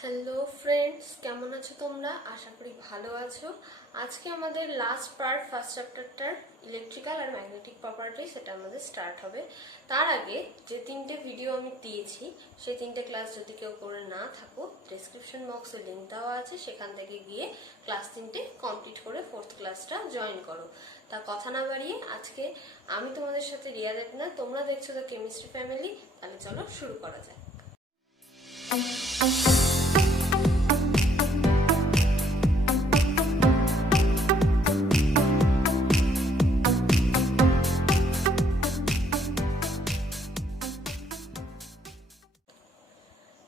Hello friends, কেমন আছো তোমরা? আশা করি ভালো আছো। আজকে আমাদের লাস্ট পার্ট, ফার্স্ট চ্যাপ্টারটার ইলেকট্রিক্যাল আর ম্যাগনেটিক প্রপার্টি, সেটা আমাদের স্টার্ট হবে। তার আগে যে তিনটে ভিডিও আমি দিয়েছি, সেই তিনটে ক্লাস যদি কেউ করে না থাকো, ডেসক্রিপশন বক্সে লিঙ্ক দেওয়া আছে, সেখান থেকে গিয়ে ক্লাস তিনটে কমপ্লিট করে ফোর্থ ক্লাসটা জয়েন করো। তা কথা না বাড়িয়ে আজকে আমি তোমাদের সাথে রিয়া দেবনাথ, তোমরা দেখছো দ্য কেমিস্ট্রি ফ্যামিলি। তাহলে চলো শুরু করা যাক।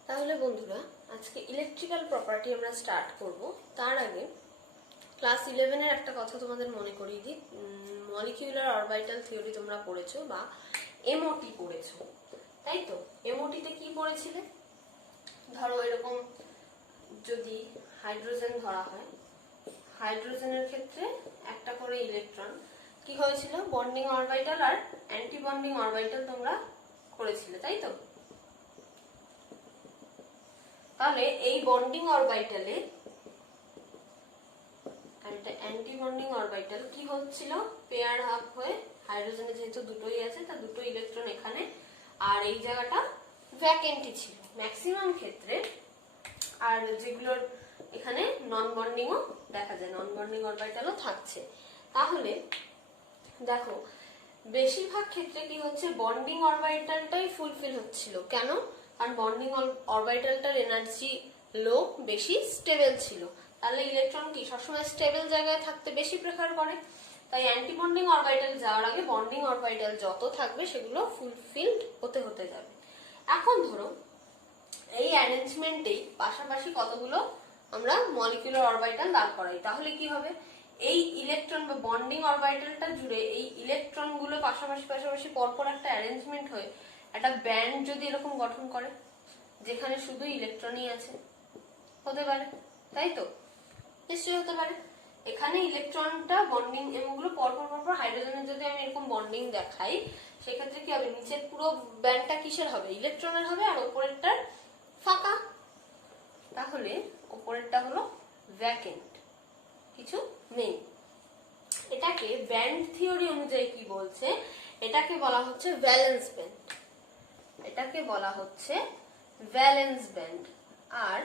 তাহলে বন্ধুরা, আজকে ইলেকট্রিক্যাল প্রপার্টি আমরা স্টার্ট করব। তার আগে ক্লাস 11-এর একটা কথা তোমাদের মনে করিয়ে দিই। মলিকিউলার অরবিটাল থিওরি তোমরা পড়েছো বা এমওটি পড়েছো, তাই তো? এমওটিতে কি পড়েছিলে? ধরো এরকম যদি হাইড্রোজেন ধরা হয়, হাইড্রোজেনের ক্ষেত্রে একটা করে ইলেকট্রন কি হয়েছিল, বন্ডিং অরবিটাল আর অ্যান্টি বন্ডিং অরবিটাল তোমরা করেছিলে, তাই তো? তাহলে এই বন্ডিং অরবিটালে একটা অ্যান্টি বন্ডিং অরবিটাল কি হচ্ছিল, পেয়ার আপ হয়ে, হাইড্রোজেনে যেহেতু দুটোই আছে তার দুটো ইলেকট্রন এখানে, আর এই জায়গাটা ভ্যাকেন্টই ছিল ম্যাক্সিমাম ক্ষেত্রে। আর যেগুলোর এখানে নন বন্ডিংও দেখা যায়, নন বন্ডিং অরবিটালও থাকছে। তাহলে দেখো বেশিরভাগ ক্ষেত্রে কি হচ্ছে, বন্ডিং অরবিটালটাই ফুলফিল হচ্ছিল। কেন? কারণ বন্ডিং অরবিটালটার এনার্জি লো, বেশি স্টেবল ছিল। তাহলে ইলেকট্রন কি সবসময় স্টেবল জায়গায় থাকতে বেশি প্রেফার করে। তাই অ্যান্টি বন্ডিং অরবিটাল যাওয়ার আগে বন্ডিং অরবিটাল যত থাকবে সেগুলো ফুলফিলড হতে হতে যাবে। এখন ধরো এই অ্যারেঞ্জমেন্টেই পাশাপাশি কতগুলো আমরা মলিকিউলার অরবিটাল দাঁড় করাই, তাহলে কি হবে, এই ইলেকট্রন বা বন্ডিং অরবিটালটা জুড়ে এই ইলেকট্রন গুলো পাশাপাশি পাশাপাশি পরপর একটা অ্যারেঞ্জমেন্ট হয়ে একটা ব্যান্ড যদি এরকম গঠন করে, যেখানে শুধু ইলেকট্রনই আছে, হতে পারে, তাই তো? নিশ্চয়ই হতে পারে। এখানে ইলেকট্রনটা বন্ডিং এগুলো পরপর পরপর হাইড্রোজেনের যদি আমি এরকম বন্ডিং দেখাই, সেক্ষেত্রে কি হবে, নিচের পুরো ব্যান্ডটা কিসের হবে, ইলেকট্রনের হবে, আর উপরেরটা ফাঁকা। তাহলে উপরেরটা হলো ভ্যাকেন্ট, কিছু নেই। এটাকে ব্যান্ড থিওরি অনুযায়ী কি বলছে, এটাকে বলা হচ্ছে ভ্যালেন্স ব্যান্ড। এটাকে বলা হচ্ছে ভ্যালেন্স ব্যান্ড, আর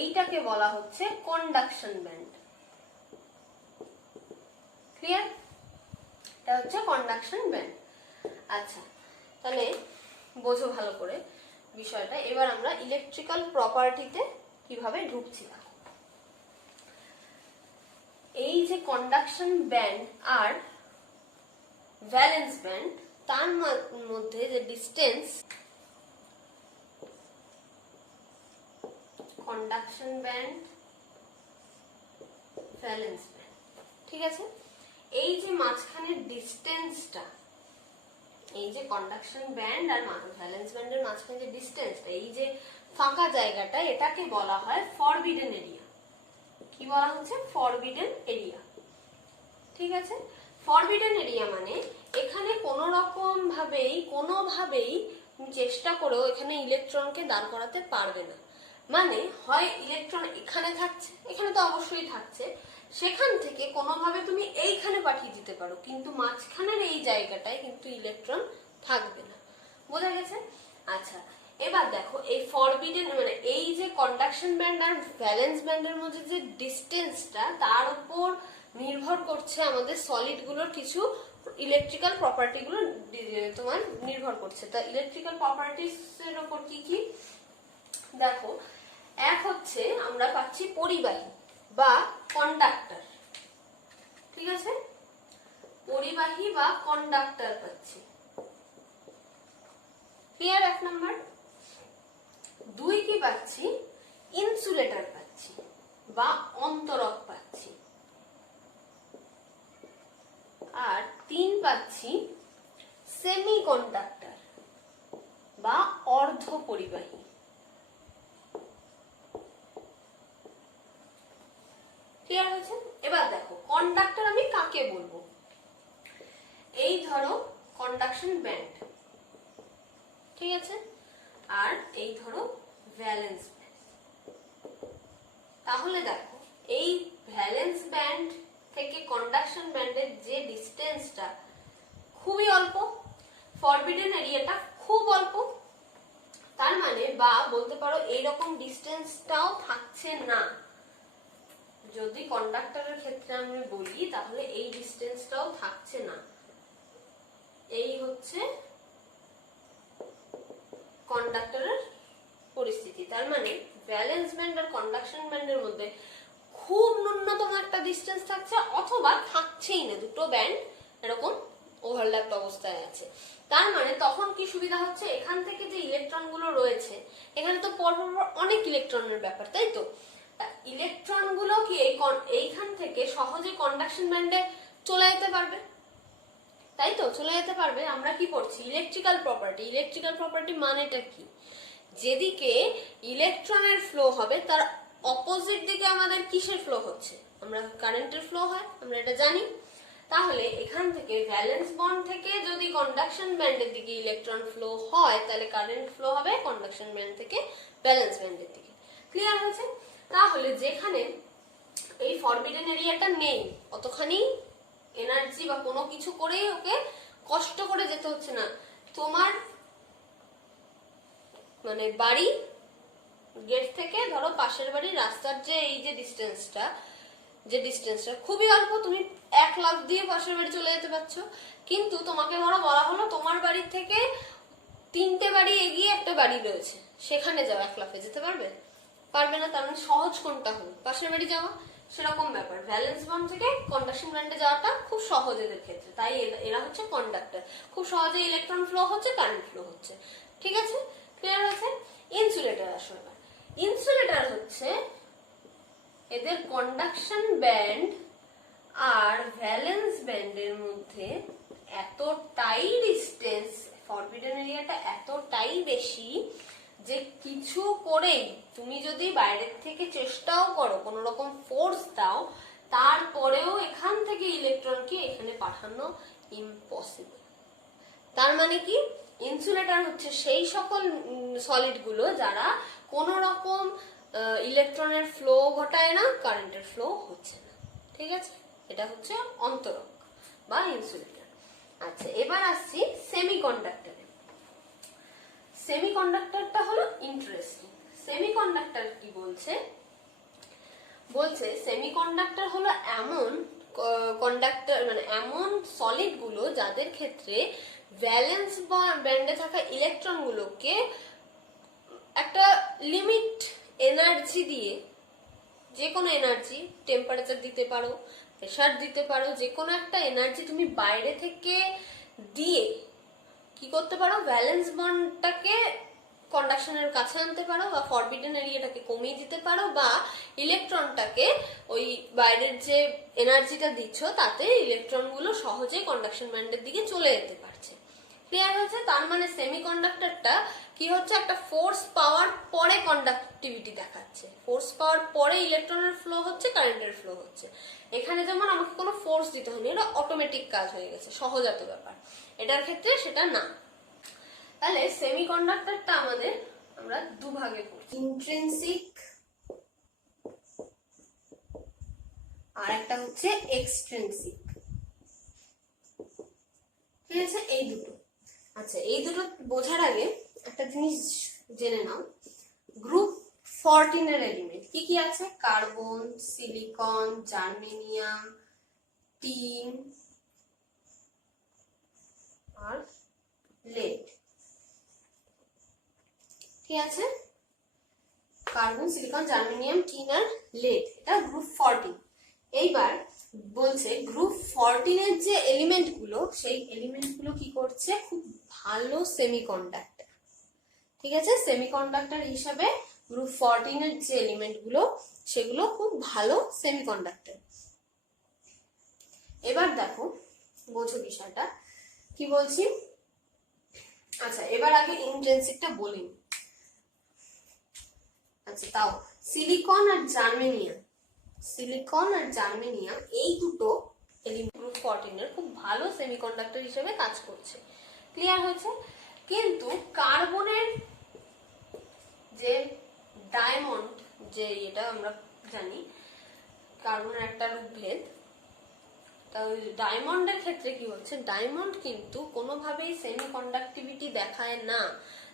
এইটাকে বলা হচ্ছে কন্ডাকশন ব্যান্ড। ক্লিয়ার? এটা হচ্ছে কন্ডাকশন ব্যান্ড। আচ্ছা, তাহলে বোঝো ভালো করে বিষয়টা। এবার আমরা ইলেকট্রিক্যাল প্রপার্টিতে কিভাবে ঢুকছি। এই যে কন্ডাকশন ব্যান্ড আর ভ্যালেন্স ব্যান্ড, তার মধ্যে যে distance, conduction band, valence band, ঠিক আছে? এই যে মাঝখানের ডিসটেন্সটা, এই যে কন্ডাকশন ব্যান্ড আর ভ্যালেন্স ব্যান্ডের মাঝখানে যে ডিসটেন্সটা, এই যে ফাঁকা জায়গাটা, এটাকে বলা হয় ফরবিডেন এরিয়া। কি বলা হচ্ছে? Forbidden area. ঠিক আছে? ফরবিডেন এরিয়া মানে এখানে কোনোভাবেই চেষ্টা করেও এখানে ইলেকট্রনকে দাঁড় করাতে পারবে না। মানে হয় ইলেকট্রন এখানে থাকছে, এখানে তো অবশ্যই থাকছে, সেখান থেকে কোনোভাবে তুমি এইখানে পাঠিয়ে দিতে পারো, কিন্তু মাঝখানের এই জায়গাটায় কিন্তু ইলেকট্রন থাকবে না। বোঝা গেছে? আচ্ছা, এবার দেখো এই ফরবিডেন মানে এই যে কন্ডাকশন ব্যান্ড আর ভ্যালেন্স ব্যান্ডের মধ্যে যে ডিসটেন্সটা, তার উপর নির্ভর করছে আমাদের সলিড গুলোর কিছু ইলেকট্রিক্যাল প্রপার্টি গুলো তোমার নির্ভর করছে। তা ইলেকট্রিক্যাল প্রপার্টিস এর উপর কি কি দেখো, এক হচ্ছে আমরা পাচ্ছি পরিবাহী বা কন্ডাক্টর। ঠিক আছে? পরিবাহী বা কন্ডাক্টর পাচ্ছি। ক্লিয়ার? এক নাম্বার। দুই কি পাচ্ছি, ইনসুলেটর পাচ্ছি বা অন্তরক পাচ্ছি। আর তিন পাচ্ছি সেমি কন্ডাক্টর বা অর্ধ পরিবাহী। ক্লিয়ার হয়েছে? এবার দেখো কন্ডাক্টর আমি কাকে বলবো। এই ধরো কন্ডাকশন ব্যান্ড, ঠিক আছে, আর এই ধরো ভ্যালেন্স ব্যান্ড। তাহলে দেখো এই ভ্যালেন্স ব্যান্ড থেকে কন্ডাকশন ব্যান্ডের যে ডিস্টেন্সটা খুবই অল্প, ফরবিডেন এরিয়াটা খুব অল্প, তার মানে বা বলতে পারো এইরকম ডিস্টেন্সটাও থাকছে না। যদি কন্ডাক্টরের ক্ষেত্রে আমি বলি তাহলে এই ডিস্টেন্সটাও থাকছে না। এই হচ্ছে কন্ডাক্টরের পরিস্থিতি। তার মানে ভ্যালেন্স ব্যান্ড আর কন্ডাকশন ব্যান্ডের মধ্যে খুব ন্যূনতম একটা ডিস্টেন্স থাকছে, অথবা থাকছেই না, দুটো ব্যান্ড এরকম ওভারল্যাপড অবস্থায় আছে। তার মানে তখন কি সুবিধা হচ্ছে, এখান থেকে যে ইলেকট্রন গুলো রয়েছে, এখানে তো পরপর অনেক ইলেকট্রনের ব্যাপার, তাই তো? ইলেকট্রন গুলো কি এইখান থেকে সহজে কন্ডাকশন ব্যান্ডে চলে যেতে পারবে, তাই তো? চলে যেতে পারবে। আমরা কি পড়ছি? Electrical property. ইলেকট্রিক্যাল প্রপার্টি মানেটা কি? যেদিকে ইলেকট্রনের ফ্লো হবে তার অপোজিট দিকে আমাদের কিসের ফ্লো হচ্ছে? আমরা কারেন্টের ফ্লো হয়, আমরা এটা জানি। তাহলে এখান থেকে ভ্যালেন্স বন্ড থেকে যদি কন্ডাকশন ব্যান্ডের দিকে ইলেকট্রন ফ্লো হয়, তাহলে কারেন্ট ফ্লো হবে কন্ডাকশন ব্যান্ড থেকে ভ্যালেন্স ব্যান্ডের দিকে। ক্লিয়ার হয়েছে? তাহলে যেখানে এই ফরবিডেন এরিয়াটা নেই, অতখানি এনার্জি বা কোনো কিছু করেই ওকে কষ্ট করে যেতে হচ্ছে না। তোমার মানে বাড়ি গেট থেকে ধরো পাশের বাড়ির রাস্তার যে এই যে ডিস্টেন্সটা খুবই অল্প, তুমি 1 লাফ দিয়ে পাশের বাড়ি চলে যেতে পারছো। কিন্তু তোমাকে ধরো বলা হলো তোমার বাড়ির থেকে 3টে বাড়ি এগিয়ে একটা বাড়ি রয়েছে, সেখানে যাও, 1 লাফে যেতে পারবে? পারবে না। তার মানে সহজ কোনটা হলো? পাশের বাড়ি যাওয়া। সেরকম ব্যাপার, ভ্যালেন্স বন্ড থেকে কন্ডাকশন ব্যান্ডে যাওয়াটা খুব সহজ এদের ক্ষেত্রে। তাই এরা হচ্ছে কন্ডাক্টর, খুব সহজে ইলেকট্রন ফ্লো হচ্ছে, কারেন্ট ফ্লো হচ্ছে। ঠিক আছে? ক্লিয়ার হয়েছে? ইনসুলেটর আসো এবার। ইনসুলেটর হচ্ছে এদের কন্ডাকশন ব্যান্ড আর ভ্যালেন্স ব্যান্ডের মধ্যে এতটাই ডিস্টেন্স, ফরবিডেন এরিয়াটা এতটাই বেশি যে কিছু করেই তুমি যদি বাইরের থেকে চেষ্টাও করো, কোন রকম ফোর্স দাও, তারপরেও এখান থেকে ইলেকট্রনকে এখানে পাঠানো ইম্পসিবল। তার মানে কি? ইনসুলেটর হচ্ছে সেই সকল সলিড গুলো যারা কোন রকম ইলেকট্রনের ফ্লো ঘটায় না, কারেন্টের ফ্লো হচ্ছে না। ঠিক আছে? এটা হচ্ছে অন্তরক বা ইনসুলেটর। আচ্ছা, এবার আসছি সেমিকন্ডাক্টরে। সেমিকন্ডাক্টরটা হলো ইন্টারেস্টিং। সেমিকন্ডাক্টর কি বলছে? বলছে সেমিকন্ডাক্টর হলো এমন কন্ডাক্টর, মানে এমন সলিড গুলো যাদের ক্ষেত্রে ভ্যালেন্স ব্যান্ডে থাকা ইলেকট্রন গুলোকে একটা লিমিট এনার্জি দিয়ে, যে কোনো এনার্জি, টেম্পারেচার দিতে পারো, প্রেসার দিতে পারো, যে কোনো একটা এনার্জি তুমি বাইরে থেকে দিয়ে কি করতে পারো? ভ্যালেন্স বন্ডটাকে কন্ডাকশনের কাছে আনতে পারো, বা ফরবিডেন এরিয়াটাকে কমিয়ে দিতে পারো, বা ইলেকট্রনটাকে ওই বাইরের যে এনার্জিটা দিচ্ছ তাতে ইলেকট্রনগুলো সহজে কন্ডাকশন ব্যান্ডের দিকে চলে যেতে পারছে। ক্লিয়ার হয়েছে? তার মানে সেমিকন্ডাক্টরটা কি হচ্ছে? একটা ফোর্স পাওয়ার পরে কন্ডাক্টিভিটি দেখাচ্ছে, ফোর্স পাওয়ার পরে ইলেকট্রনের ফ্লো হচ্ছে, কারেন্টের ফ্লো হচ্ছে। এখানে যেমন আমাকে কোনো ফোর্স দিতে হয়নি, এটা অটোমেটিক কাজ হয়ে গেছে, সহজাত ব্যাপার। এটার ক্ষেত্রে সেটা না। তাহলে সেমিকন্ডাক্টরটা আমাদের আমরা দুভাগে করছি, ইন্ট্রিনসিক আর একটা হচ্ছে এক্সট্রিনসিক। ঠিক আছে? এই দুটো। আচ্ছা, এই দুটো বোঝার আগে একটা জিনিস জেনে নাও। গ্রুপ 14 এর এলিমেন্ট কি কি আছে? কার্বন, সিলিকন, জার্মেনিয়াম, টিন আর লেড। ঠিক আছে? কার্বন, সিলিকন, জার্মেনিয়াম, টিন আর লেড, এটা গ্রুপ 14। এইবার বলছে গ্রুপ 14 এর যে এলিমেন্ট গুলো, সেই এলিমেন্ট গুলো কি করছে? খুব ভালো সেমিকন্ডাক্টর। ঠিক আছে? সেমিকন্ডাক্টর হিসাবে গ্রুপ 14 এর যে এলিমেন্ট গুলো, সেগুলো খুব ভালো সেমিকন্ডাক্টর। এবার দেখো, বোঝো বিষয়টা কি বলছি। আচ্ছা, এবার আগে ইন্ট্রিনসিকটা বলি। আচ্ছা, তাও সিলিকন আর জার্মেনিয়াম এই দুটো এলিমেন্ট গ্রুপ 14 এর খুব ভালো সেমিকন্ডাক্টর হিসেবে কাজ করছে। ক্লিয়ার হয়েছে? কিন্তু কার্বনের যে যে এটা আমরা জানি কার্বনের একটা রূপভেদ। তা ডায়মন্ডের ক্ষেত্রে কি হচ্ছে, ডায়মন্ড কিন্তু কোনোভাবেই সেমি কন্ডাক্টিভিটি দেখায় না।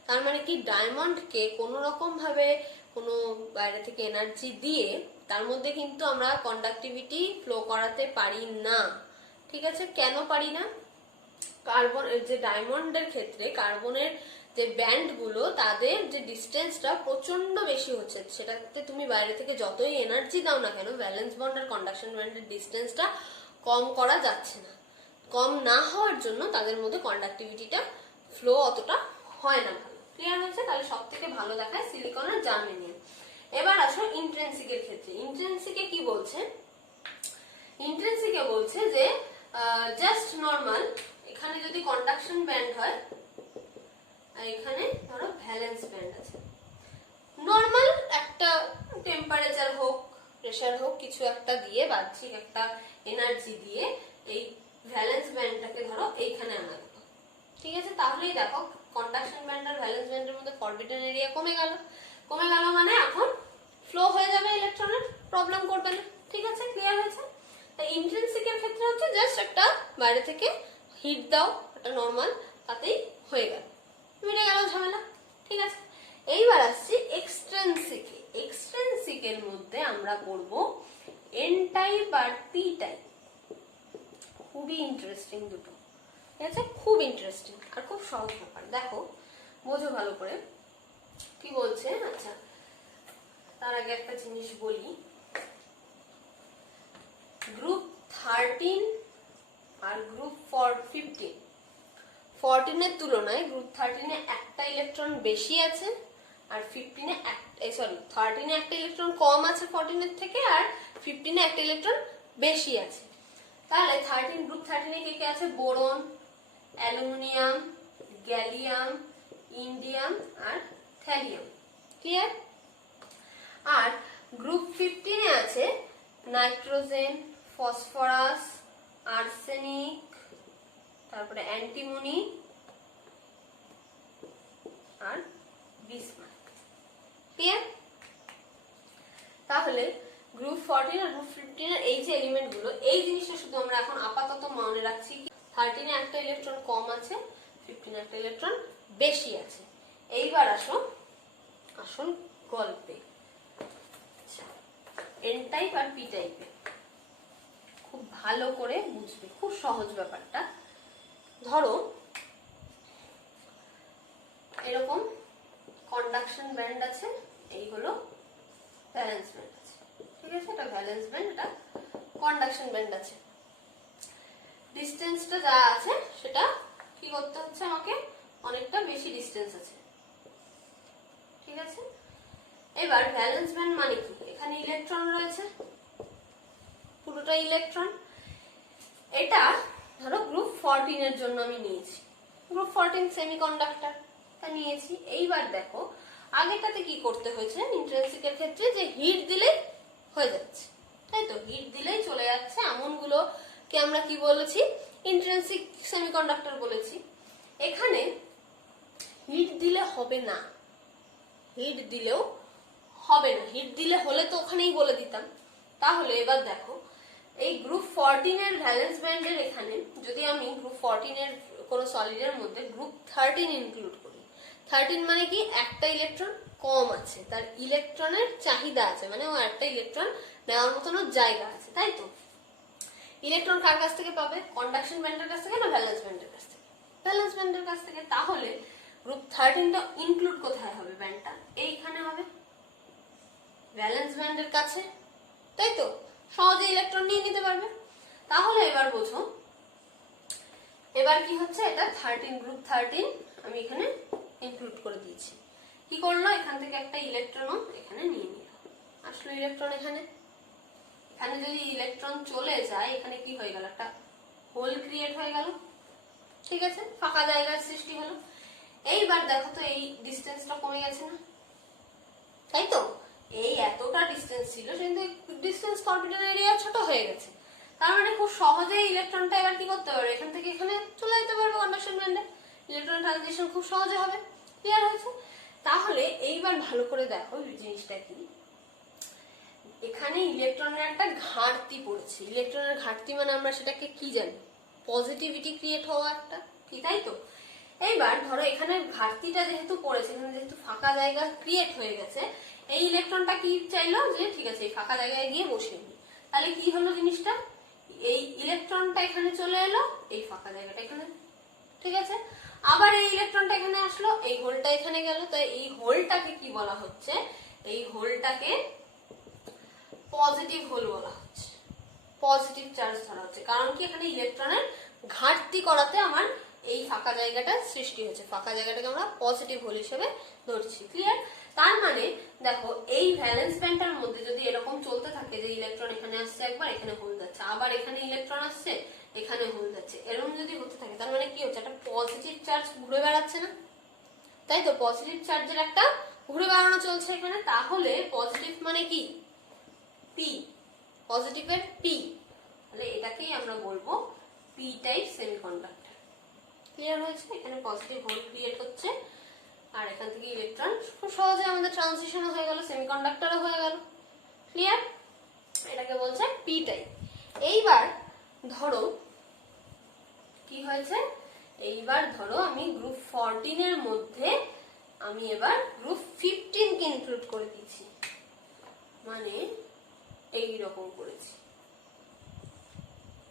তার মানে কি, ডায়মন্ডকে কোনো রকম ভাবে কোনো বাইরে থেকে এনার্জি দিয়ে তার মধ্যে কিন্তু আমরা কন্ডাক্টিভিটি ফ্লো করাতে পারি না। ঠিক আছে, কেন পারি না? কার্বন যে ডায়মন্ডের ক্ষেত্রে কার্বনের যে ব্যান্ড গুলো তাদের যে ডিস্টেন্সটা প্রচন্ড বেশি হচ্ছে, সেটাতে তুমি বাইরে থেকে যতই এনার্জি দাও না কেন ভ্যালেন্স বন্ড আর কন্ডাকশন ব্যান্ডের ডিস্টেন্সটা কম করা যাচ্ছে না। কম না হওয়ার জন্য তাদের মধ্যে কন্ডাক্টিভিটিটা ফ্লো অতটা হয় না ভালো। ক্লিয়ার হয়েছে? তাহলে সব থেকে ভালো দেখায় সিলিকন আর জার্মেনিয়াম। এবার আসো ইন্ট্রিনসিকের ক্ষেত্রে। ইন্ট্রিনসিকে কি বলছে? ইন্ট্রিনসিকে বলছে যে জাস্ট নর্মাল, এখানে যদি কন্ডাকশন ব্যান্ড হয় আর এখানে ধরো ভ্যালেন্স ব্যান্ড আছে, নর্মাল একটা টেম্পারেচার হোক প্রেসার হোক কিছু একটা দিয়ে বাহ্যিক একটা এনার্জি দিয়ে এই ভ্যালেন্স ব্যান্ডটাকে ধরো এইখানে আনা গেল। ঠিক আছে, তাহলেই দেখো কন্ডাকশন ব্যান্ড আর ভ্যালেন্স ব্যান্ডের মধ্যে ফরবিডেন এরিয়া কমে গেল। কমে গেল মানে এখন ফ্লো হয়ে যাবে, ইলেকট্রনের প্রবলেম করবে না। ঠিক আছে, ক্লিয়ার হয়েছে? তাই ইন্ট্রিনসিকের ক্ষেত্রে হচ্ছে জাস্ট একটা বাইরে থেকে হিট দাও, একটা নর্মাল, তাতেই হয়ে গেল, মিটে গেল ঝামেলা। ঠিক আছে, এইবার আসছি এক্সট্রিনসিকে। এক্সট্রিনসিকের মধ্যে আমরা করব এন টাইপ আর পি টাইপ। খুবই ইন্টারেস্টিং দুটো। ঠিক আছে, খুব ইন্টারেস্টিং আর খুব সহজ ব্যাপার। দেখো, বোঝো ভালো করে কি বলছে। আচ্ছা, তার আগে একটা জিনিস বলি, গ্রুপ 13 আর গ্রুপ 15, 14 এর তুলনায় গ্রুপ 13 এ একটা ইলেকট্রন বেশি আছে আর 13 এ একটা ইলেকট্রন কম আছে 14 এর থেকে, আর 15 এ একটা ইলেকট্রন বেশি আছে। তাহলে গ্রুপ 13 এ কে কে আছে? বোরন, অ্যালুমিনিয়াম, গ্যালিয়াম, ইন্ডিয়াম আর থ্যালিয়াম। ক্লিয়ার? আর গ্রুপ 15 এ আছে নাইট্রোজেন, ফসফরাস, আর্সেনিক, তারপরে অ্যান্টিমনি আর বিসমাথ। ক্লিয়ার? তাহলে গ্রুপ 14 আর গ্রুপ 15 এর এই যে এলিমেন্ট গুলো, এই জিনিসটা শুধু আমরা এখন আপাতত মনে রাখছি। 13 এ একটা ইলেকট্রন কম আছে, 15 এ একটা ইলেকট্রন বেশি আছে। এইবার আসো আসল গল্পে। এন টাইপ আর পি টাইপে খুব ভালো করে বুঝবে, খুব সহজ ব্যাপারটা। ধরো এরকম কন্ডাকশন ব্যান্ড আছে, এই হলো ভ্যালেন্স ব্যান্ড আছে। ঠিক আছে, এটা ভ্যালেন্স ব্যান্ড, এটা কন্ডাকশন ব্যান্ড আছে। ডিসটেন্সটা যা আছে সেটা কি করতে হচ্ছে আমাকে, অনেকটা বেশি ডিসটেন্স আছে। ঠিক আছে, এবার ভ্যালেন্স ব্যান্ড মানে কি, এখানে ইলেকট্রন রয়েছে, পুরোটা ইলেকট্রন। এটা ধরো গ্রুপ 14 এর জন্য আমি নিয়েছি, গ্রুপ 14 সেমিকন্ডাক্টর তা নিয়েছি। এইবার দেখো আগেটাতে কি করতে হয়েছে ইন্ট্রিনসিকের ক্ষেত্রে, যে হিট দিলেই হয়ে যাচ্ছে, তাই তো? হিট দিলেই চলে যাচ্ছে, এমন গুলো কে আমরা কি বলেছি, ইন্ট্রিনসিক সেমিকন্ডাক্টর বলেছি। এখানে হিট দিলে হবে না, হিট দিলেও হবে না। হিট দিলে হলে তো ওখানেই বলে দিতাম। তাহলে এবার দেখো এই গ্রুপ 14 এর ভ্যালেন্স ব্যান্ডের এখানে যদি আমি গ্রুপ 14 এর কোন সলিডের মধ্যে গ্রুপ 13 ইনক্লুড করি, 13 মানে কি, একটা ইলেকট্রন কম আছে, তার ইলেকট্রনের চাহিদা আছে, মানে ও একটা ইলেকট্রন নেওয়ার মতন জায়গা আছে, তাই তো? ইলেকট্রন কার কাছ থেকে পাবে? কন্ডাকশন ব্যান্ডের কাছ থেকে না ভ্যালেন্স ব্যান্ডের কাছ থেকে? ভ্যালেন্স ব্যান্ডের কাছ থেকে। তাহলে গ্রুপ 13 টা ইনক্লুড কোথায় হবে? ব্যান্ডটা এইখানে হবে, ভ্যালেন্স ব্যান্ডের কাছে, তাই তো? সহজে ইলেকট্রন নিয়ে নিতে পারবে। তাহলে এবার বোঝো, এবার কি হচ্ছে, এটা 13 গ্রুপ 13 আমি এখানে ইনক্লুড করে দিয়েছি। কি করলো, এখান থেকে একটা ইলেকট্রনও এখানে নিয়ে নিল, আসলো ইলেকট্রন এখানে। এখানে যদি ইলেকট্রন চলে যায়, এখানে কি হয়ে গেল, একটা হোল ক্রিয়েট হয়ে গেল। ঠিক আছে, ফাঁকা জায়গার সৃষ্টি হলো। এইবার দেখো তো এই ডিসটেন্সটা কমে গেছে না, তাই তো? এই এতটা ডিসটেন্স ছিল, কিন্তু ডিসটেন্স অরবিটাল এরিয়া ছোট হয়ে গেছে। তার মানে খুব সহজেই ইলেকট্রনটা এবার কি করতে পারবে, এখান থেকে এখানে চলে যেতে পারবে কন্ডাকশন ব্যান্ডে, ইলেকট্রন ট্রানজিশন খুব সহজে হবে। ক্লিয়ার হয়েছে? তাহলে এইবার ভালো করে দেখো জিনিসটা কি, এখানে ইলেকট্রনের একটা ঘাটতি পড়েছে। ইলেকট্রনের ঘাটতি মানে আমরা সেটাকে কি জানি, পজিটিভিটি ক্রিয়েট হওয়া একটা, কি তাই তো? এইবার ধরো এখানে ঘাটতিটা যেহেতু পড়েছে, এখানে যেহেতু ফাঁকা জায়গা ক্রিয়েট হয়ে গেছে, এই ইলেকট্রনটা কি চাইলো যে ঠিক আছে এই ফাঁকা জায়গায় গিয়ে বসিয়ে নি। তাহলে কি হলো জিনিসটা, এই ইলেকট্রনটা এখানে চলে এলো, এই ফাঁকা জায়গাটা এখানে, ঠিক আছে। আবার এই ইলেকট্রনটা এখানে আসলো, এই হোলটা এখানে গেল, তাই এই হোলটাকে কি বলা হচ্ছে, এই হোলটাকে পজিটিভ হোল বলা হচ্ছে, পজিটিভ চার্জ ধরা হচ্ছে। কারণ কি, এখানে ইলেকট্রনের ঘাটতি করাতে আমার এই ফাঁকা জায়গাটা সৃষ্টি হচ্ছে, ফাঁকা জায়গাটাকে আমরা পজিটিভ হোল হিসেবে ধরছি। ক্লিয়ার? তার মানে দেখো এই ভ্যালেন্স ব্যান্ডটার মধ্যে যদি এরকম চলতে থাকে যে ইলেকট্রন এখানে আসছে একবার, এখানে হোল যাচ্ছে, আবার এখানে ইলেকট্রন আসছে, এখানে হোল যাচ্ছে, এরকম যদি হতে থাকে তার মানে কি হচ্ছে, একটা পজিটিভ চার্জ ঘুরে বেড়াচ্ছে না, তাই তো? পজিটিভ চার্জের একটা ঘুরে বেড়ানো চলছে এখানে। তাহলে পজিটিভ মানে কি, পি, পজিটিভের পি, তাহলে এটাকেই আমরা বলবো পি টাইপ সেমিকন্ডাক্টর। ক্লিয়ার হয়েছে? এখানে পজিটিভ হোল ক্রিয়েট হচ্ছে, আর এখান থেকে ইলেকট্রন খুব সহজে আমাদের ট্রানজিশন হয়ে গেল, সেমিকন্ডাক্টরও হয়ে গেল। ক্লিয়ার? এটাকে বলছে পি টাইপ। এইবার ধরো কি হয়েছে, এইবার ধরো আমি গ্রুপ 14 এর মধ্যে আমি এবার গ্রুপ 15 কে ইনক্লুড করে দিয়েছি, মানে এই রকম করেছি।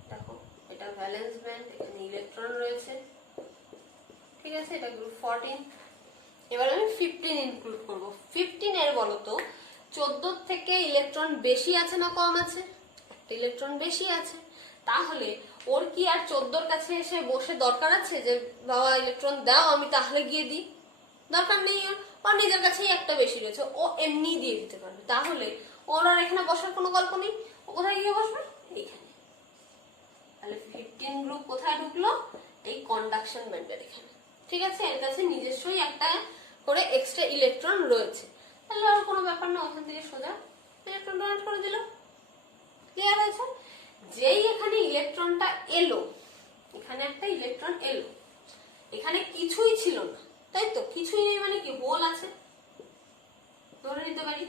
দেখো এটা ভ্যালেন্স ব্যান্ড, এখানে ইলেকট্রন রয়েছে, ঠিক আছে, এটা গ্রুপ 14। এবার আমি 15 ইনক্লুড করব। 15 এর বলো তো 14 থেকে ইলেকট্রন বেশি আছে না কম আছে? একটা ইলেকট্রন বেশি আছে। তাহলে ওর কি আর 14 কাছে এসে বসে দরকার আছে যে বাবা ইলেকট্রন দাও আমি তাহলে গিয়ে দিই? দরকার নেই, ওর নিজের কাছেই একটা বেশি রয়েছে, ও এমনি দিয়ে দিতে পারবে। তাহলে ওর আর এখানে বসার কোনো গল্প নেই, ও কোথায় গিয়ে বসবে, এইখানে। তাহলে 15 গ্রুপ কোথায় ঢুকলো, এই কন্ডাকশন ব্যান্ডের এখানে, ঠিক আছে। এর কাছে নিজস্বই একটা করে এক্সট্রা ইলেকট্রন রয়েছে, তাহলে আর কোনো ব্যাপার না, ওখান থেকে সোজা ইলেকট্রন ডোনেট করে দিল। ক্লিয়ার হয়েছে? যেই এখানে ইলেকট্রনটা এলো, এখানে একটা ইলেকট্রন এলো, এখানে কিছুই ছিল না, তাই তো? কিছুই নেই মানে কি, হোল আছে, ধরে নিতে পারি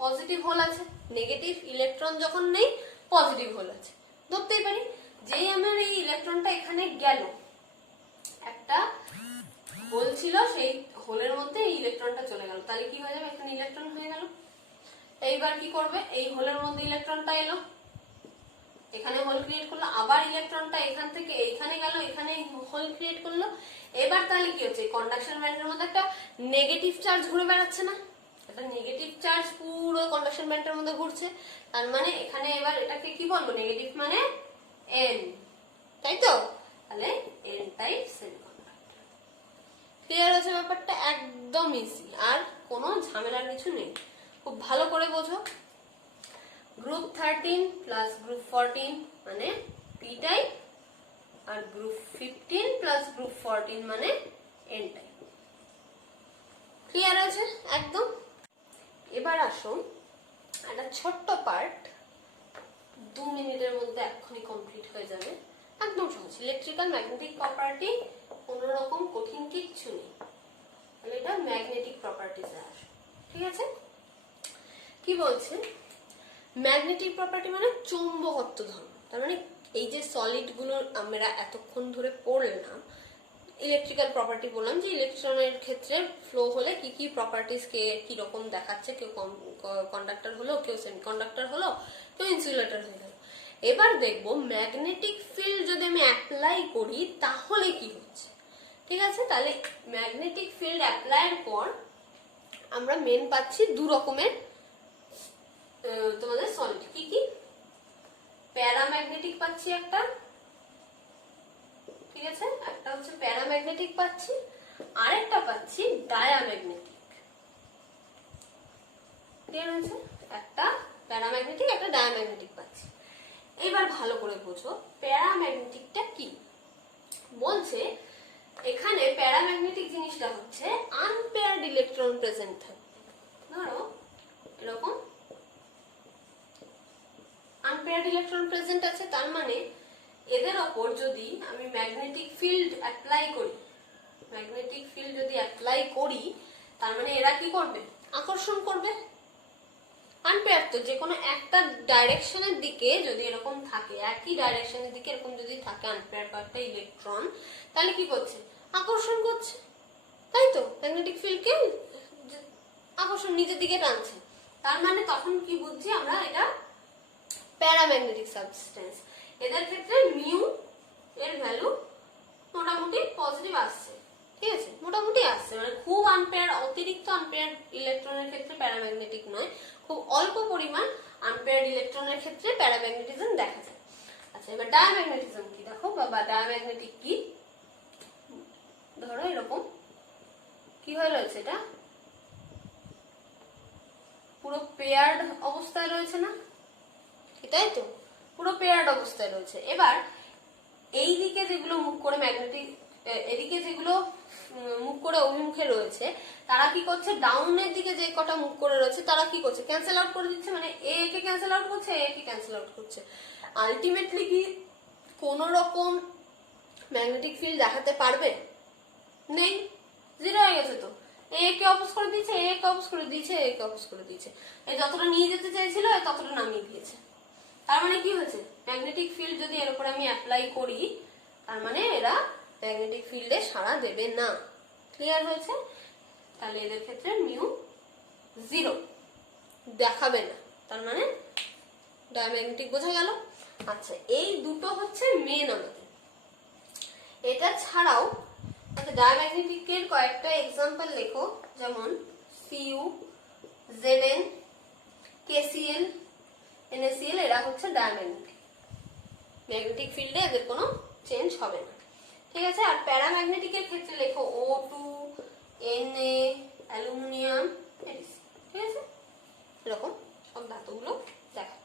পজিটিভ হোল আছে। নেগেটিভ ইলেকট্রন যখন নেই, পজিটিভ হোল আছে, ধরতেই পারি। যেই আমার এই ইলেকট্রনটা এখানে গেল, একটা হোল ছিল, সেই হোলের মধ্যে এই ইলেকট্রনটা চলে গেল, তাহলে কি হয়ে যাবে, এখানে ইলেকট্রন হয়ে গেল। এইবার কি করবে, এই হোলের মধ্যে ইলেকট্রনটা এলো, এখানে হোল ক্রিয়েট করলো, আবার ইলেকট্রনটা এখান থেকে এইখানে গেল, এখানে হোল ক্রিয়েট করলো। এবার তাহলে কি হচ্ছে, কন্ডাকশন ব্যান্ডের মধ্যে একটা নেগেটিভ চার্জ ঘুরে বেড়াচ্ছে না, একটা নেগেটিভ চার্জ পুরো কন্ডাকশন ব্যান্ডের মধ্যে ঘুরছে। তার মানে এখানে এবার এটাকে কি বলবো, নেগেটিভ মানে এন, তাই তো? তাহলে এন টাইপ সেমিকন্ডাক্টর। ক্লিয়ার হয়েছে ব্যাপারটা? একদম ইজি, আর কোনো ঝামেলার কিছু নেই, খুব ভালো করে বোঝো। গ্রুপ 13 প্লাস গ্রুপ 14 মানে পি টাইপ, আর গ্রুপ 15 প্লাস গ্রুপ 14 মানে এন টাইপ। ক্লিয়ার আছে একদম? এবার আসো একটা ছোট্ট পার্ট, 2 মিনিটের মধ্যে এক্ষুনি কমপ্লিট হয়ে যাবে, একদম সহজ। ইলেকট্রিক্যাল ম্যাগনেটিক প্রপার্টি, কোনো রকম কঠিন কিচ্ছু নেই। তাহলে এটা ম্যাগনেটিক প্রপার্টিজে আসে, ঠিক আছে। কি বলছে, ম্যাগনেটিক প্রপার্টি মানে চৌম্বকত্ব ধর্ম। তার মানে এই যে সলিড গুলো আমরা এতক্ষণ ধরে পড়লাম, ইলেকট্রিক্যাল প্রপার্টি বললাম যে ইলেকট্রনের ক্ষেত্রে ফ্লো হলে কি কি প্রপার্টিজ কে কি রকম দেখাচ্ছে, কেউ কন্ডাক্টর হলো, কেউ সেমিকন্ডাক্টর হলো, কেউ ইনসুলেটর হয়ে গেল। এবার দেখবো ম্যাগনেটিক ফিল্ড যদি আমি অ্যাপ্লাই করি তাহলে কি হচ্ছে, ঠিক আছে। তাহলে ম্যাগনেটিক ফিল্ড অ্যাপ্লাইয়ের পর আমরা মেন পাচ্ছি দু রকমের তোমাদের সলিড, কি কি, প্যারাম্যাগনেটিক পাচ্ছি একটা, ঠিক আছে, একটা হচ্ছে প্যারাম্যাগনেটিক পাচ্ছি, আরেকটা পাচ্ছি ডায়াম্যাগনেটিক। ক্লিয়ার হয়েছে? একটা প্যারাম্যাগনেটিক, একটা ডায়াম্যাগনেটিক পাচ্ছি। এবার ভালো করে বোঝো প্যারাম্যাগনেটিকটা কি বলছে। এখানে প্যারাম্যাগনেটিক জিনিসটা হচ্ছে আনপেয়ার্ড ইলেকট্রন প্রেজেন্ট থাকবে। ধরো এরকম আনপেয়ার্ড ইলেকট্রন প্রেজেন্ট আছে, তার মানে এদের ওপর যদি আমি ম্যাগনেটিক ফিল্ড অ্যাপ্লাই করি, ম্যাগনেটিক ফিল্ড যদি অ্যাপ্লাই করি, তার মানে এরা কি করবে, আকর্ষণ করবে। আনপেয়ার তো যে কোনো একটা ডাইরেকশনের দিকে যদি এরকম থাকে, একই ডাইরেকশনের দিকে এরকম যদি থাকে আনপেয়ার কয়েকটা ইলেকট্রন, তাহলে কি করছে? আকর্ষণ করছে, তাই তো? ম্যাগনেটিক ফিল্ডকে আকর্ষণ নিজের দিকে টানছে। তার মানে তখন কি বুঝছি আমরা? এটা প্যারাম্যাগনেটিক সাবস্টেন্স। এদের ক্ষেত্রে মিউ এর ভ্যালু মোটামুটি পজিটিভ আসছে, ঠিক আছে? মোটামুটি আসছে, মানে খুব আনপেয়ার, অতিরিক্ত আনপেয়ার ইলেকট্রনের ক্ষেত্রে প্যারাম্যাগনেটিক নয়, খুব অল্প পরিমাণ আনপেয়ার ইলেকট্রনের ক্ষেত্রে প্যারাম্যাগনেটিজম দেখা যায়। আচ্ছা, এবার ডায়াম্যাগনেটিজম কি দেখো, বা ডায়াম্যাগনেটিক কি? ধরো এরকম কি হয়ে রয়েছে, এটা পুরো পেয়ার্ড অবস্থায় রয়েছে না, এটাই তো? পুরো পেয়ার্ড অবস্থায় রয়েছে। এবার এই দিকে যেগুলো মুখ করে ম্যাগনেটিক, এদিকে যেগুলো মুখ করে অভিমুখে রয়েছে, তারা কি করছে? ডাউনের দিকে যে কটা মুখ করে রয়েছে তারা কি করছে? ক্যান্সেল আউট করে দিচ্ছে, মানে এ কে ক্যান্সেল আউট করছে, এ কে ক্যান্সেল আউট করছে। আলটিমেটলি কি কোন রকম ম্যাগনেটিক ফিল্ড দেখাতে পারবে? নেই, জিরো হয়ে গেছে তো। এ কে অপোজ করে দিয়েছে, এ কে অপোজ করে দিয়েছে, এ কে অপোজ করে দিয়েছে। এই যতটা নিয়ে যেতে চাইছিল ততটা নামিয়ে দিয়েছে। তার মানে কি হয়েছে? ম্যাগনেটিক ফিল্ড যদি এর উপর আমি অ্যাপ্লাই করি, তার মানে এরা ম্যাগনেটিক ফিল্ডে সাড়া দেবে না। ক্লিয়ার হয়েছে? তাহলে এদের ক্ষেত্রে মিউ জিরো দেখাবে না, তার মানে ডায়াম্যাগনেটিক বোঝা গেল। আচ্ছা, এই দুটো হচ্ছে মেন আমাদের। এটা ছাড়াও আচ্ছা, ডায়াম্যাগনেটিকের কয়েকটা এক্সাম্পল লেখো, যেমন সিইউ, জেডএন, কেসিএল, এনএসিএল, এরা হচ্ছে ডায়াম্যাগনেটিক। ম্যাগনেটিক ফিল্ডে এদের কোনো চেঞ্জ হবে না, ঠিক আছে? আর প্যারাম্যাগনেটিকের ক্ষেত্রে লেখো O2, Na, অ্যালুমিনিয়াম, এডিসি, ঠিক আছে? এরকম সব ধাতুগুলো দেখো।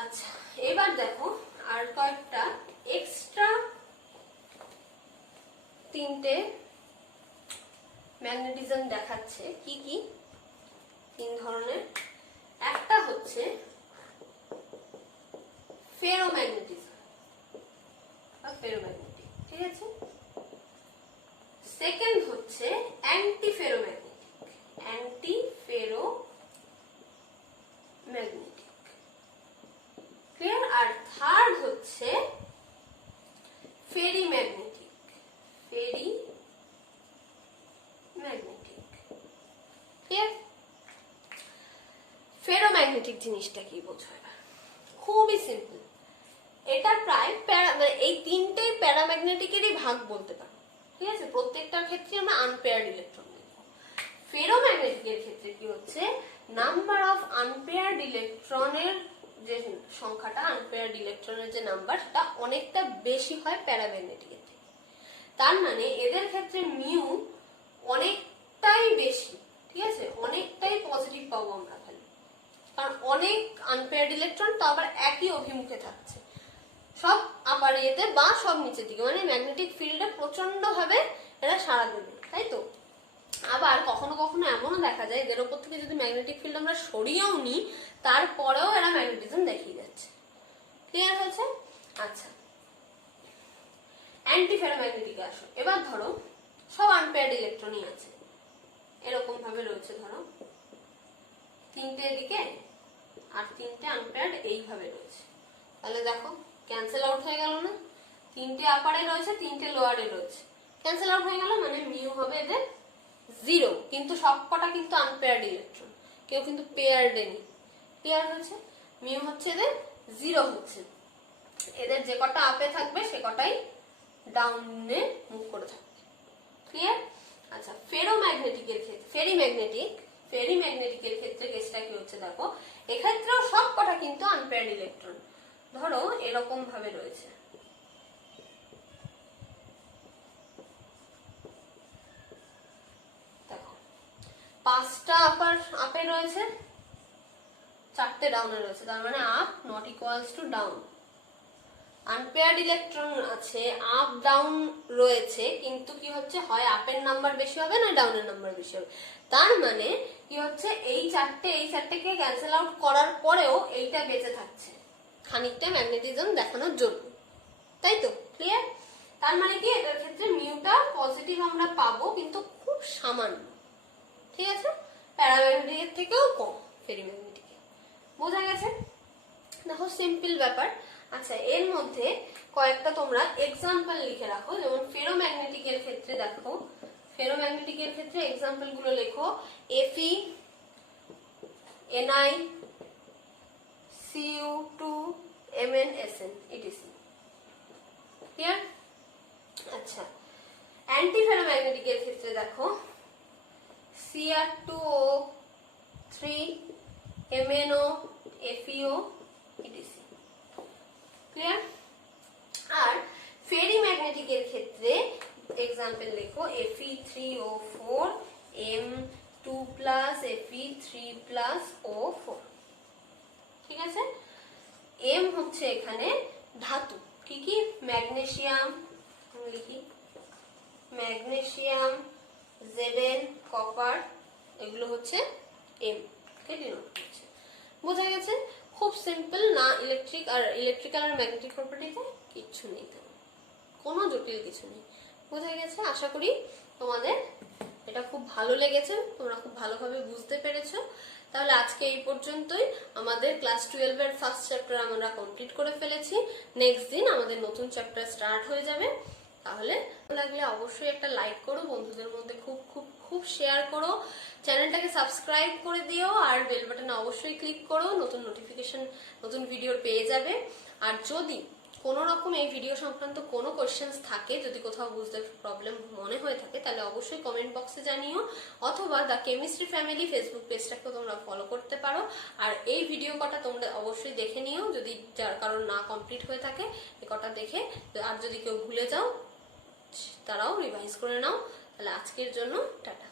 আচ্ছা, এবার দেখো আর কয়েকটা এক্সট্রা তিনটে ম্যাগনেটিজম দেখাচ্ছে। কি কি? তিন ধরনের। একটা হচ্ছে ফেরোম্যাগনেটিজম বা ফেরোম্যাগনেটিক, ঠিক আছে? সেকেন্ড হচ্ছে antiferromagnetic, antiferromagnetic, clear? আর থার্ড হচ্ছে ফেরিম্যাগনেটিক, ফেরিম্যাগনেটিক, ক্লিয়ার? ফেরোম্যাগনেটিক জিনিসটা কি বোঝো এবার? খুবই সিম্পল। এটা প্রায় মানে এই তিনটেই প্যারাম্যাগনেটিকেরই ভাগ বলতে পারো, ঠিক আছে? প্রত্যেকটার ক্ষেত্রে আমরা আনপেয়ার্ড ইলেকট্রন দেখব। ফেরোম্যাগনেটিকের ক্ষেত্রে কি হচ্ছে? নাম্বার অফ আনপেয়ার্ড ইলেকট্রনের যে সংখ্যাটা, আনপেয়ার্ড ইলেকট্রনের যে নাম্বার, সেটা অনেকটা বেশি হয় প্যারাম্যাগনেটিকের থেকে। তার মানে এদের ক্ষেত্রে মিউ অনেকটাই বেশি, ঠিক আছে? অনেকটাই পজিটিভ পাবো আমরা খালি, কারণ অনেক আনপেয়ার্ড ইলেকট্রন তো আবার একই অভিমুখে থাকছে, সব আপার ইয়েতে বা সব নিচের দিকে, মানে ম্যাগনেটিক ফিল্ডে প্রচন্ড ভাবে এরা সাড়া দেবে, তাই তো? আবার কখনো কখনো এমনও দেখা যায় এদের উপর থেকে যদি ম্যাগনেটিক ফিল্ড আমরা সরিয়েও নিই, তারপরেও এরা ম্যাগনেটিজম দেখিয়ে যাচ্ছে। ক্লিয়ার হয়েছে? আচ্ছা, অ্যান্টি ফেরোম্যাগনেটিকে আসো। এবার ধরো সব আনপেয়ার্ড ইলেকট্রনই আছে, এরকম ভাবে রয়েছে, ধরো তিনটে এদিকে আর তিনটে আনপেয়ার্ড এইভাবে রয়েছে। তাহলে দেখো ক্যান্সেল আউট হয়ে গেল না? তিনটে আপারে রয়েছে, তিনটে লোয়ারে রয়েছে, ক্যান্সেল আউট হয়ে গেল, মানে মিউ হবে এদের জিরো। কিন্তু সবকটা কিন্তু আনপেয়ার্ড ইলেকট্রন, কেউ কিন্তু পেয়ার্ড নেই। ক্লিয়ার হয়েছে? মিউ হচ্ছে এদের জিরো হচ্ছে, এদের যে কটা আপে থাকবে সে কটাই ডাউনে মুভ করে থাকবে। ক্লিয়ার? আচ্ছা, ফেরোম্যাগনেটিকের ক্ষেত্রে, ফেরিম্যাগনেটিকের ক্ষেত্রে কেসটা কি হচ্ছে দেখো, এক্ষেত্রেও সব কটা কিন্তু আনপেয়ার্ড ইলেকট্রন। ধরো এরকম ভাবে রয়েছে, দেখো পাঁচটা আপে রয়েছে, চারটে ডাউনে রয়েছে, তার মানে up not equals to down. Unpaired electron আছে, আপ ডাউন রয়েছে, কিন্তু কি হচ্ছে, হয় আপের নাম্বার বেশি হবে না ডাউনের নাম্বার বেশি হবে। তার মানে কি হচ্ছে, এই চারটেকে ক্যান্সেল আউট করার পরেও এইটা বেঁচে থাকছে খানিকটা ম্যাগনেটিজম দেখানোর জন্য, তাই তো? ক্লিয়ার? তার মানে কি এটার ক্ষেত্রে মিউটা পজিটিভ আমরা পাবো, কিন্তু খুব সামান্য, ঠিক আছে? প্যারাম্যাগনেটিকের থেকেও কম ফেরিম্যাগনেটিক। বোঝা গেছে? দেখো সিম্পল ব্যাপার। আচ্ছা, এর মধ্যে কয়েকটা তোমরা এক্সাম্পল লিখে রাখো। যেমন ফেরোম্যাগনেটিকের ক্ষেত্রে দেখো, ফেরোম্যাগনেটিকের ক্ষেত্রে এক্সাম্পল গুলো লেখো Fe, Ni, Cu2, Mn, Sn, etc. Clear? আচ্ছা, অ্যান্টি ফেরোম্যাগনেটিকের ক্ষেত্রে দেখো Cr2O3, MnO, FeO, etc. Clear? আর ফেরিম্যাগনেটিকের ক্ষেত্রে এক্সাম্পল লেখো Fe3O4, M2+, Fe3+O4। ঠিক আছে? M হচ্ছে এখানে ধাতু, কি কি? ম্যাগনেসিয়াম, লিখি ম্যাগনেসিয়াম, Zn, কপার, এগুলো হচ্ছে M কে ডিনোট করছে। বোঝা গেছে? খুব সিম্পল না। ইলেকট্রিক আর ইলেকট্রিক্যাল আর ম্যাগনেটিক প্রপার্টিতে কিচ্ছু নেই, কোনো জটিল কিছু নেই। বোঝা গেছে? আশা করি তোমাদের এটা খুব ভালো লেগেছে, তোমরা খুব ভালোভাবে বুঝতে পেরেছো। তাহলে আজকে এই পর্যন্তই। আমাদের ক্লাস 12 এর ফার্স্ট চ্যাপ্টার আমরা কমপ্লিট করে ফেলেছি। নেক্সট দিন আমাদের নতুন চ্যাপ্টার স্টার্ট হয়ে যাবে। তাহলে লাগলে অবশ্যই একটা লাইক করো, বন্ধুদের মধ্যে খুব খুব খুব শেয়ার করো, চ্যানেলটাকে সাবস্ক্রাইব করে দিও, আর বেল বাটনে অবশ্যই ক্লিক করো, নতুন নোটিফিকেশন, নতুন ভিডিওর পেয়ে যাবে। আর যদি কোনো রকম এই ভিডিও সংক্রান্ত কোনো কোশ্চেন্স থাকে, যদি কোথাও বুঝতে প্রবলেম মনে হয়ে থাকে, তাহলে অবশ্যই কমেন্ট বক্সে জানিও, অথবা দ্য কেমিস্ট্রি ফ্যামিলি ফেসবুক পেজটাকে তোমরা ফলো করতে পারো। আর এই ভিডিও কটা তোমরা অবশ্যই দেখে নিও, যদি যার কারণ না কমপ্লিট হয়ে থাকে এই কটা দেখে। আর যদি কেউ ভুলে যাও তারাও রিভাইজ করে নাও। তাহলে আজকের জন্য টাটা।